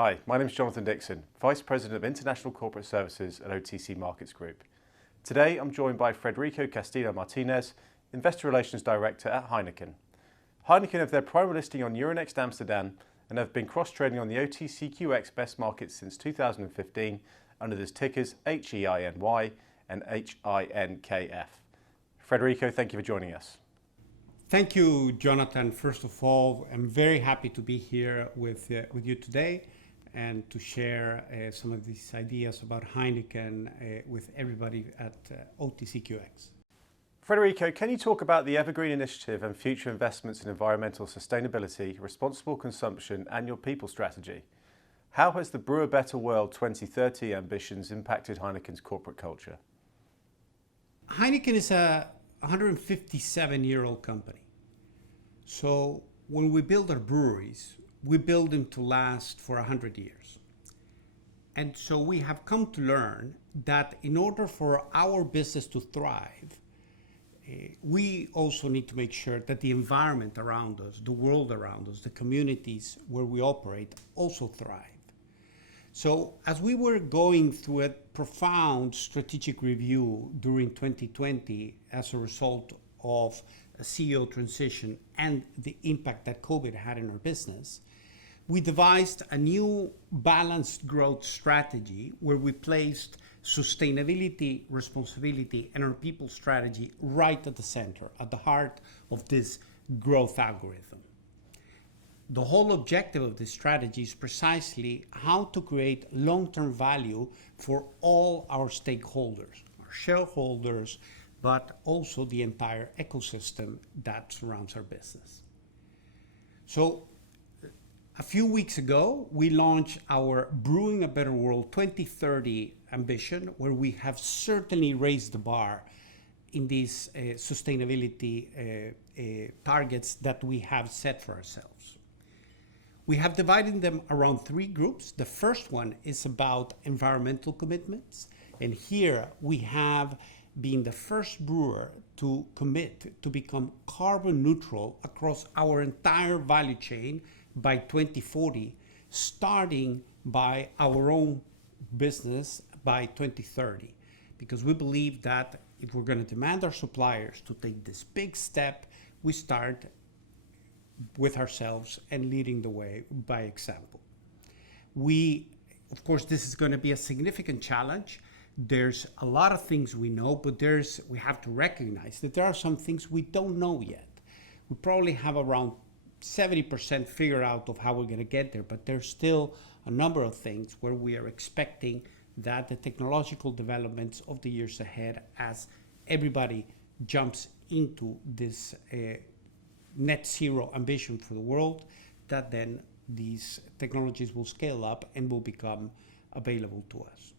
Hi, my name is Jonathan Dixon, Vice President of International Corporate Services at OTC Markets Group. Today I'm joined by Federico Castillo Martinez, Investor Relations Director at Heineken. Heineken have their primary listing on Euronext Amsterdam and have been cross-trading on the OTCQX best markets since 2015 under the tickers HEINY and HINKF. Federico, thank you for joining us. Thank you, Jonathan. First of all, I'm very happy to be here with you today and to share some of these ideas about Heineken with everybody at OTCQX. Federico, can you talk about the Evergreen initiative and future investments in environmental sustainability, responsible consumption and your people strategy? How has the Brew a Better World 2030 ambitions impacted Heineken's corporate culture? Heineken is a 157-year-old company. So when we build our breweries, we build them to last for 100 years. And so we have come to learn that in order for our business to thrive, we also need to make sure that the environment around us, the world around us, the communities where we operate also thrive. So as we were going through a profound strategic review during 2020 as a result of a CEO transition and the impact that COVID had in our business, we devised a new balanced growth strategy where we placed sustainability, responsibility, and our people strategy right at the center, at the heart of this growth algorithm. The whole objective of this strategy is precisely how to create long-term value for all our stakeholders, our shareholders, but also the entire ecosystem that surrounds our business. So a few weeks ago, we launched our Brewing a Better World 2030 ambition, where we have certainly raised the bar in these sustainability targets that we have set for ourselves. We have divided them around three groups. The first one is about environmental commitments. And here we have been the first brewer to commit to become carbon neutral across our entire value chain by 2040, starting by our own business by 2030. Because we believe that if we're going to demand our suppliers to take this big step, we start with ourselves and leading the way by example. Of course, this is going to be a significant challenge. There's a lot of things we know, but we have to recognize that there are some things we don't know yet. We probably have around 70% figured out of how we're going to get there, but there's still a number of things where we are expecting that the technological developments of the years ahead, as everybody jumps into this net zero ambition for the world, that then these technologies will scale up and will become available to us.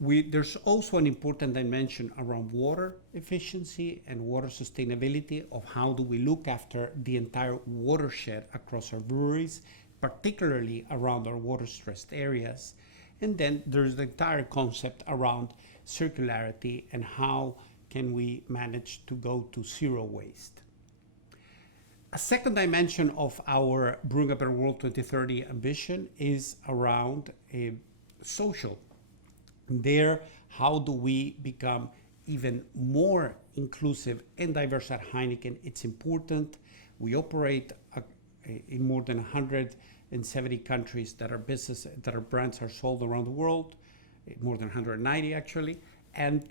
There's also an important dimension around water efficiency and water sustainability, of how do we look after the entire watershed across our breweries, particularly around our water-stressed areas. And then there's the entire concept around circularity and how can we manage to go to zero waste. A second dimension of our Brewing a Better World 2030 ambition is around social. There, how do we become even more inclusive and diverse at Heineken? It's important. We operate in more than 170 countries that our brands are sold around the world, more than 190 actually. And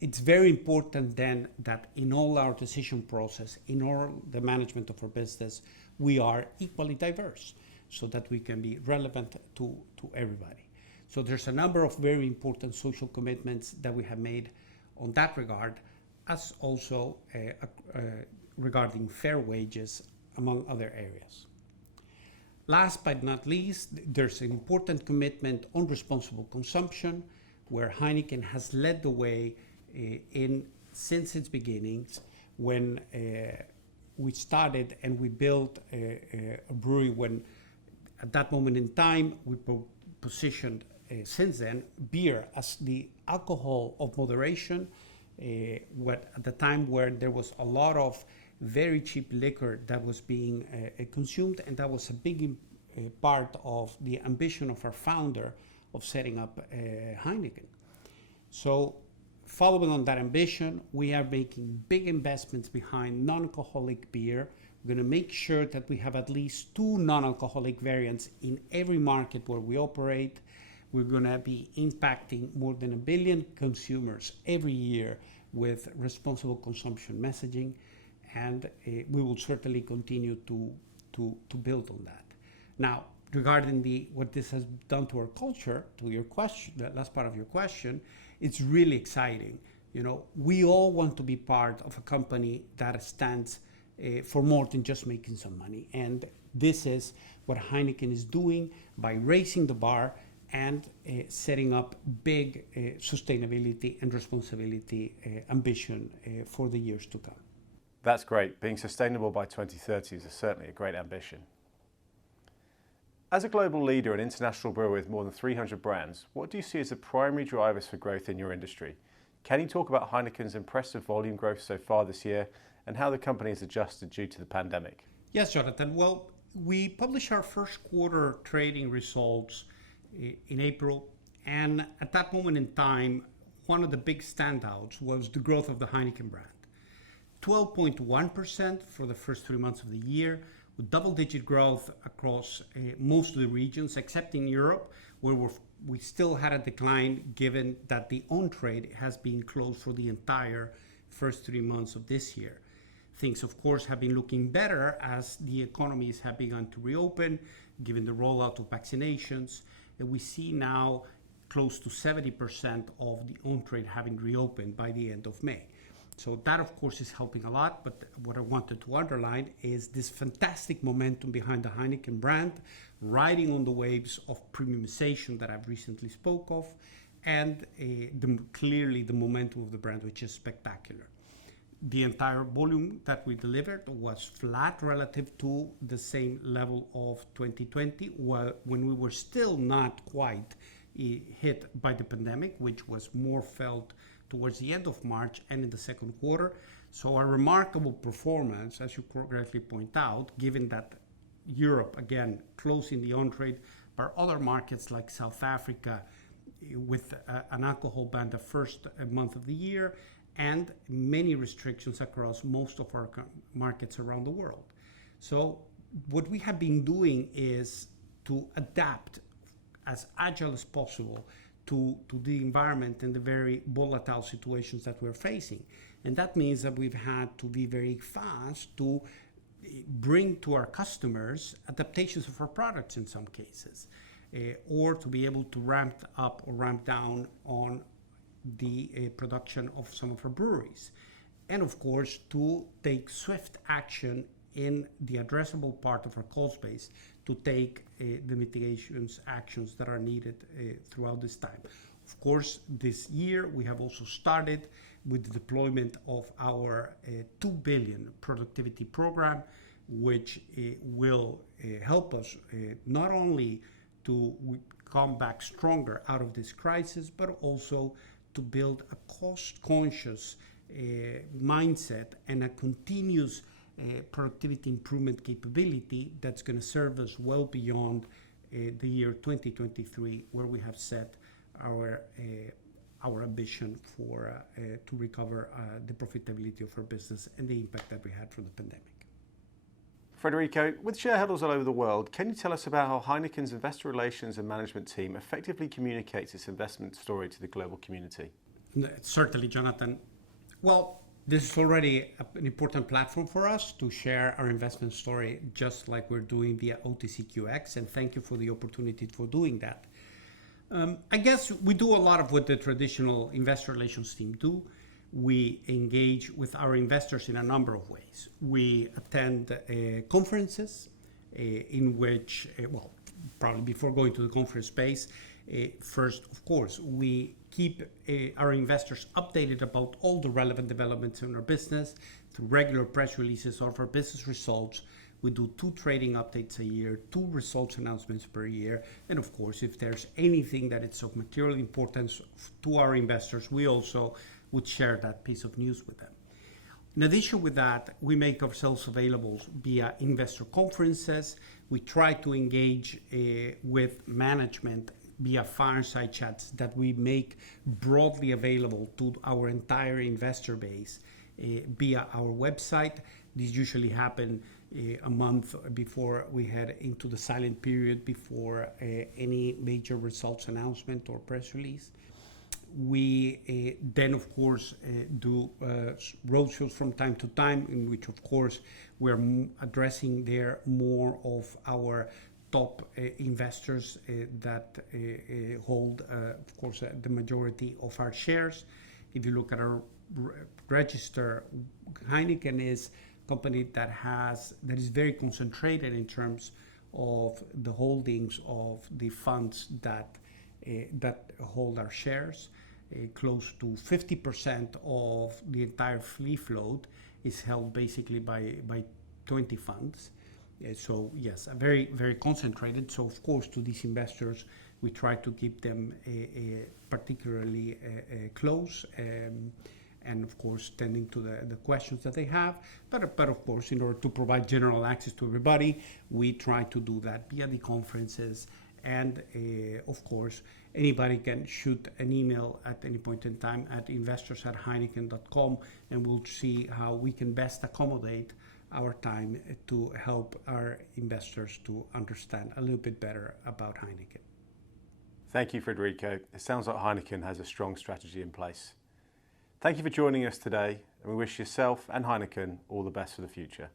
it's very important then that in all our decision process, in all the management of our business, we are equally diverse so that we can be relevant to everybody. So there's a number of very important social commitments that we have made on that regard, as also regarding fair wages, among other areas. Last but not least, there's an important commitment on responsible consumption, where Heineken has led the way since its beginnings, when we started and we built a brewery, when at that moment in time we positioned since then beer as the alcohol of moderation, at the time where there was a lot of very cheap liquor that was being consumed, and that was a big part of the ambition of our founder of setting up Heineken. So following on that ambition, we are making big investments behind non-alcoholic beer. We're going to make sure that we have at least 2 non-alcoholic variants in every market where we operate. We're going to be impacting more than 1 billion consumers every year with responsible consumption messaging, and we will certainly continue to build on that. Now, regarding what this has done to our culture, to your question, the last part of your question, it's really exciting. You know, we all want to be part of a company that stands for more than just making some money. And this is what Heineken is doing by raising the bar and setting up big sustainability and responsibility ambition for the years to come. That's great. Being sustainable by 2030 is certainly a great ambition. As a global leader and international brewer with more than 300 brands, what do you see as the primary drivers for growth in your industry? Can you talk about Heineken's impressive volume growth so far this year and how the company has adjusted due to the pandemic? Yes, Jonathan. Well, we published our first quarter trading results in April, and at that moment in time, one of the big standouts was the growth of the Heineken brand. 12.1% for the first 3 months of the year, with double-digit growth across most of the regions, except in Europe, where we still had a decline given that the on-trade has been closed for the entire first 3 months of this year. Things, of course, have been looking better as the economies have begun to reopen, given the rollout of vaccinations. And we see now close to 70% of the on-trade having reopened by the end of May. So that, of course, is helping a lot. But what I wanted to underline is this fantastic momentum behind the Heineken brand, riding on the waves of premiumization that I've recently spoke of, and clearly the momentum of the brand, which is spectacular. The entire volume that we delivered was flat relative to the same level of 2020, when we were still not quite hit by the pandemic, which was more felt towards the end of March and in the second quarter. So a remarkable performance, as you correctly point out, given that Europe, again, closing the on-trade, but other markets like South Africa with an alcohol ban the first month of the year, and many restrictions across most of our markets around the world. So what we have been doing is to adapt as agile as possible to the environment and the very volatile situations that we're facing. And that means that we've had to be very fast to bring to our customers adaptations of our products in some cases, or to be able to ramp up or ramp down on the production of some of our breweries. And of course, to take swift action in the addressable part of our cost base to take the mitigations actions that are needed throughout this time. Of course, this year we have also started with the deployment of our 2 billion productivity program, which will help us not only to come back stronger out of this crisis, but also to build a cost-conscious mindset and a continuous productivity improvement capability that's going to serve us well beyond the year 2023, where we have set our ambition for to recover the profitability of our business and the impact that we had from the pandemic. Federico, with shareholders all over the world, can you tell us about how Heineken's investor relations and management team effectively communicates its investment story to the global community? Certainly, Jonathan. Well, this is already an important platform for us to share our investment story, just like we're doing via OTCQX, and thank you for the opportunity for doing that. I guess we do a lot of what the traditional investor relations team do. We engage with our investors in a number of ways. We attend conferences in which, well, probably before going to the conference space, first, of course, we keep our investors updated about all the relevant developments in our business through regular press releases of our business results. We do 2 trading updates a year, 2 results announcements per year. And of course, if there's anything that is of material importance to our investors, we also would share that piece of news with them. In addition with that, we make ourselves available via investor conferences. We try to engage with management via fireside chats that we make broadly available to our entire investor base via our website. This usually happens a month before we head into the silent period before any major results announcement or press release. We then, of course, do roadshows from time to time, in which, of course, we're addressing there more of our top investors that hold, of course, the majority of our shares. If you look at our register, Heineken is a company that is very concentrated in terms of the holdings of the funds that hold our shares. Close to 50% of the entire free float is held basically by 20 funds. So yes, very, very concentrated. So of course, to these investors, we try to keep them particularly close, and of course, tending to the questions that they have. But of course, in order to provide general access to everybody, we try to do that via the conferences. And of course, anybody can shoot an email at any point in time at investors@heineken.com, and we'll see how we can best accommodate our time to help our investors to understand a little bit better about Heineken. Thank you, Federico. It sounds like Heineken has a strong strategy in place. Thank you for joining us today, and we wish yourself and Heineken all the best for the future.